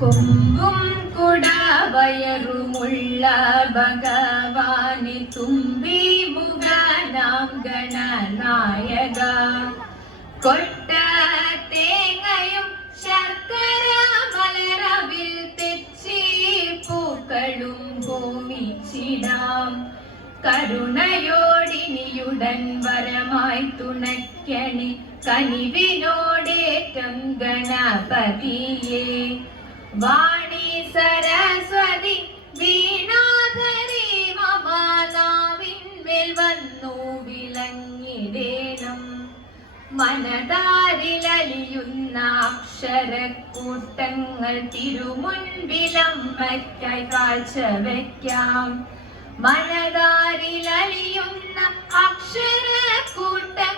കൊമ്പും കുടവയറുമുള്ള ഭഗവാനെ തുമ്പി മുഖനാം ഗണനായക കൊട്ട തേങ്ങയും ശർക്കര മലരവിൽ തെച്ചി പൂക്കളും ഭൂമിച്ചിടാം കരുണയോടിനിയുടൻ വരമായി തുണയ്ക്കണി കനിവിനോടേറ്റം ഗണപതിയെ വാണി സരസ്വതി വീണാധരി മമാനാവിന്മേൽ വന്നു വിളങ്ങിടേണം മനതാരിലലിയുന്ന അക്ഷരക്കൂട്ടങ്ങൾ തിരുമുൻപിലമ്മയ്ക്കായി കാഴ്ചവെക്കാം മനതാരിലലിയുന്ന അക്ഷരക്കൂട്ടങ്ങൾ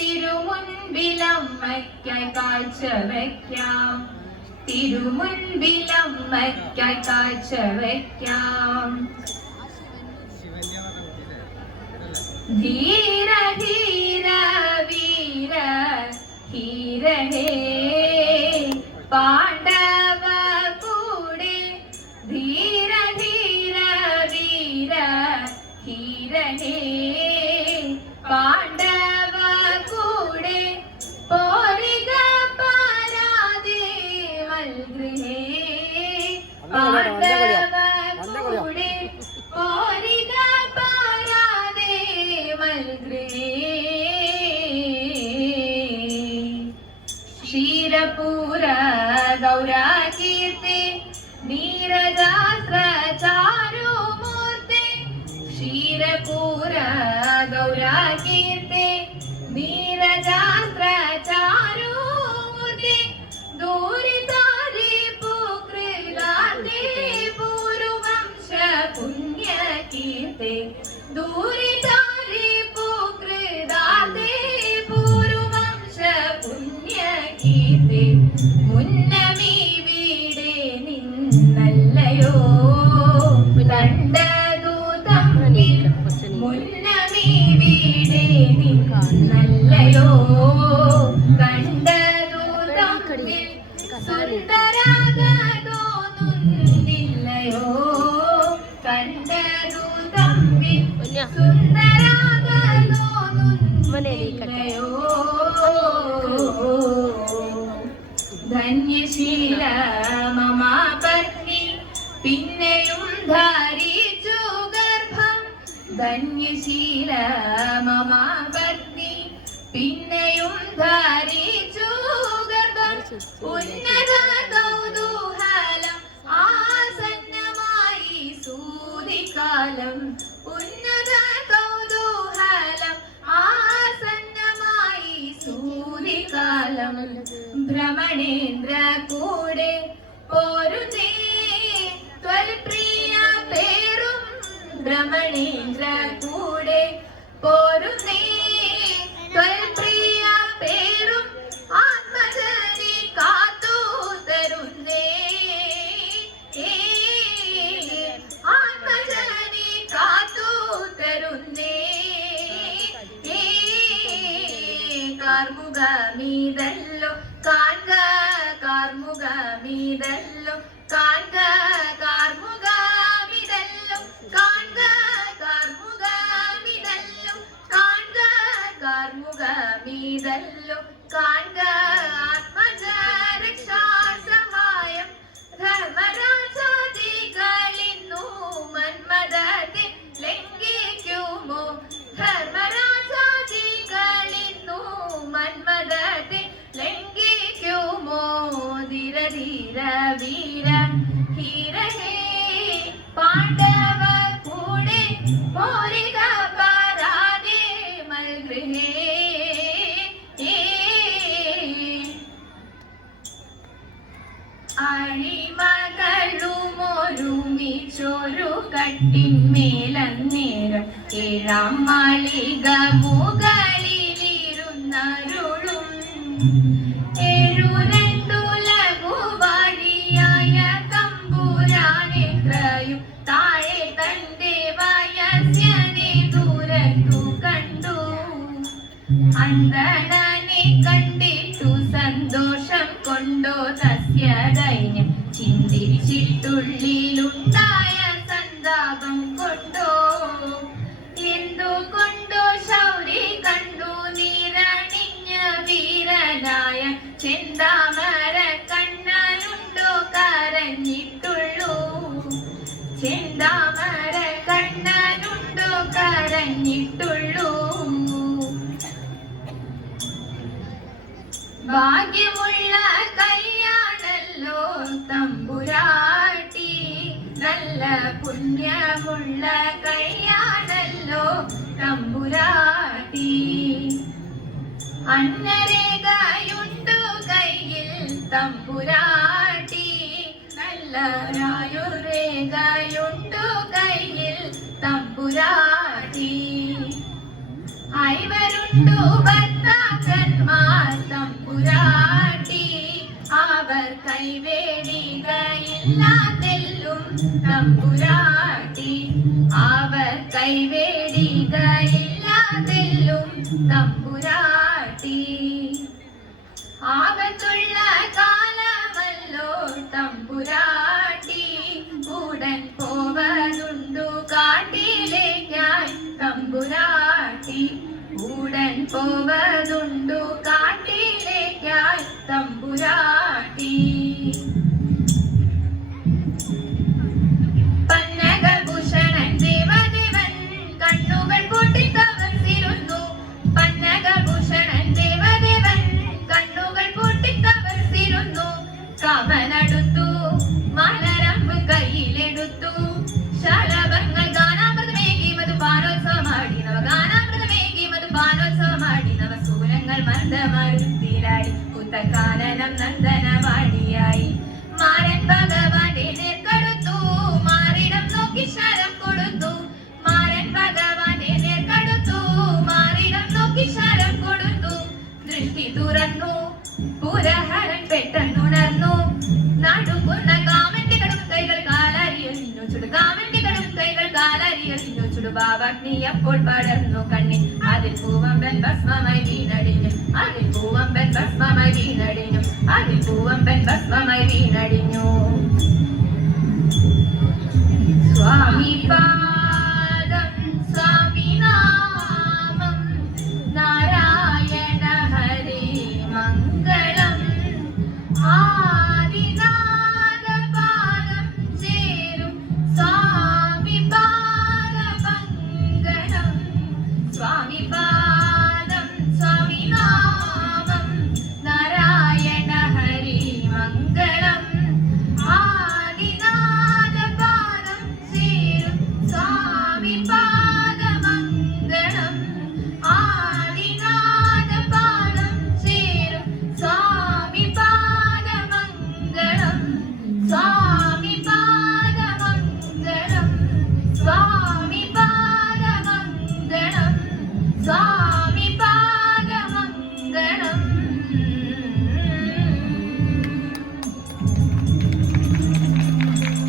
തിരുമുൻപിലമ്മയ്ക്കായി കാഴ്ചവെക്കാം തിരുമുൻപിലമ്മയ്ക്കായി കാഴ്ചവെക്കാം ധീര ധീര വീര ധീര ഹേ പാണ്ഡവ കൂടെ ധീര ധീര വീര ധീര ഹേ പാണ്ഡവ കൂടെ പോരിക പാരാതെ വൽഗൃഹേ പാണ്ഡവ കൂടെ പോരിക പാരാതെ വൽഗൃഹേ ക്ഷീരപൂര ഗൗരകീർത്തി നീരജാസ്ത്ര ചാരുമൂർത്തി ക്ഷീരപൂര ഗൗരകീർത്തി നീരജാസ്ത്ര ചാരുമൂർത്തി ദൂരിതാരി പൂകൃതാർത്തി പൂർവംശ പുണ്യകീർത്തി ദൂരിതാരി പൂകൃതാർത്തി പൂർവംശ പുണ്യകീർത്തി മുന്നമീ വീടേ നിന്നല്ലയോ കണ്ടദൂതം മുന്നമീ വീടേ നിന്നല്ലയോ കണ്ടദൂതം സുന്ദരാഗതോന്നുന്നില്ലയോ കണ്ടദൂതം സുന്ദരാഗതോന്നുന്നില്ലയോ ധന്യശീല മമ പത്നി പിന്നെയും ധാരിച്ചു ഗർഭം ധന്യശീല മമ പത്നി പിന്നെയും ധാരിച്ചു ഗർഭം ഉന്നത കൗതൂഹലം ആസന്നമായി സൂതികാലം ഉന്നത കൗതൂഹലം ആസന്നമായി സൂതികാലം ഭ്രമണേന്ദ്ര കൂടെ പോരുന്നേ ത്വൽപ്രിയ പേരും ഭ്രമണേന്ദ്ര കൂടെ പോരുന്നേ ത്വൽപ്രിയ പേരും ആത്മജനെ കാത്തു തരുന്നേ ആത്മജനെ കാത്തു തരുന്നേ കാർമുകമീതല്ലോ കാൺക കാർമുകമീതല്ലോ കാൺക കാർമുകമീതല്ലോ കാൺക കാർമുകമീതല്ലോ കാൺക കാർമുകമീതല്ലോ കാൺക ആത്മജ രക്ഷാ സഹായം ധർമ്മരാജാദികളിന്നു മന്മദത്തെ ലംഘിക്കുമോ ധർമ്മരാജാദികളിന്നു മന്മദത്തെ ലംഘിക്കുമോ ധീര ധീര വീര ധീര ഹേ പാണ്ഡവ കൂടെ പോരിക പാരാതെ മൽഗൃഹേ അണിമകളുമൊരുമിച്ചൊരു കട്ടിന്മേലന്നേരം ഏഴാം മാളിക മുകളിലിരുന്നരുളും അന്തണനെ കണ്ടിട്ടു സന്തോഷം കൊണ്ടോ തസ്യ ദൈന്യം ചിന്തിച്ചിട്ടുള്ളിലുണ്ടായ സന്താപം കൊണ്ടോ എന്തുകൊണ്ടോ ശൗരി കണ്ടു നീരണിഞ്ഞ വീരനായ ചെന്താമര കണ്ണനുണ്ടോ കരഞ്ഞിട്ടുള്ളൂ ചെന്താമര കണ്ണനുണ്ടോ കരഞ്ഞിട്ടുള്ളൂ ഭാഗ്യമുള്ള കല്യാണല്ലോ തമ്പുരാട്ടി നല്ല പുണ്യമുള്ള കല്യാണല്ലോ തമ്പുരാട്ടി അന്നരേഖയുണ്ടു കയ്യിൽ തമ്പുരാട്ടി നല്ല രായുരേഖയുണ്ടു കയ്യിൽ തമ്പുരാട്ടി ഐവരുണ്ടു ഭർത്താക്കന്മാർ തമ്പുരാട്ടി അവർ കൈവേടികയില്ലാതെല്ലും തമ്പുരാട്ടി അവർ കൈവേടികയില്ലാതെല്ലും തമ്പുരാട്ടി ആപത്തുള്ള കാലമല്ലോ തമ്പുരാട്ടി ഉടൻ പോവതുണ്ടു കാട്ടിലേക്കായി തമ്പുരാട്ടി ഉടൻ പോവതുണ്ടു കാട്ടിലേക്കായി തമ്പുരാട്ടി പന്നകഭൂഷണൻ ദേവദേവൻ കണ്ണുകൾ പൂട്ടി കവർന്നിരുന്നു പന്നകഭൂഷണൻ ദേവദേവൻ കണ്ണുകൾ പൂട്ടി കവർന്നിരുന്നു കമലടുത്തു മലരമ്പ് കയ്യിലെടുത്തു ശലഭങ്ങൾ ഗാനാമൃതമേകി മധുപാനോത്സവമാടിനവ ഗാനാമൃതമേകി മധുപാനോത്സവമാടിനവ സൂരങ്ങൾ മന്ദമരുത്തിലായി കുത്തകാനനം നന്ദനവാടിയായി മാരൻ ഭഗവാന്റെ നേർക്കടുത്തു മാറിടം നോക്കി ശരം കൊടുത്തു മാരൻ ഭഗവാന്റെ നേർക്കടുത്തു മാറിടം നോക്കി ശരം കൊടുത്തു ദൃഷ്ടി തുറന്നു പുരഹരൻ പെട്ടെന്നുണർന്നു നടുക്കുന്ന കാമന്റെ കടും കൈകൾ കാലാരിയിൽ നിന്നുചുടു കാമന്റെ കടും കൈകൾ കാലാരിയിൽ നിന്നുചുടു ബാബാഗ്നി അപ്പോൾ പടർന്നു കണ്ണി അതിൽ പൂവമ്പൻ ഭസ്മമായി വീണടിഞ്ഞു അതിൽ പൂവമ്പൻ ഭസ്മമായി വീണടിഞ്ഞു അതിൽ പൂവമ്പൻ ഭസ്മമായി വീണടിഞ്ഞു സ്വാമി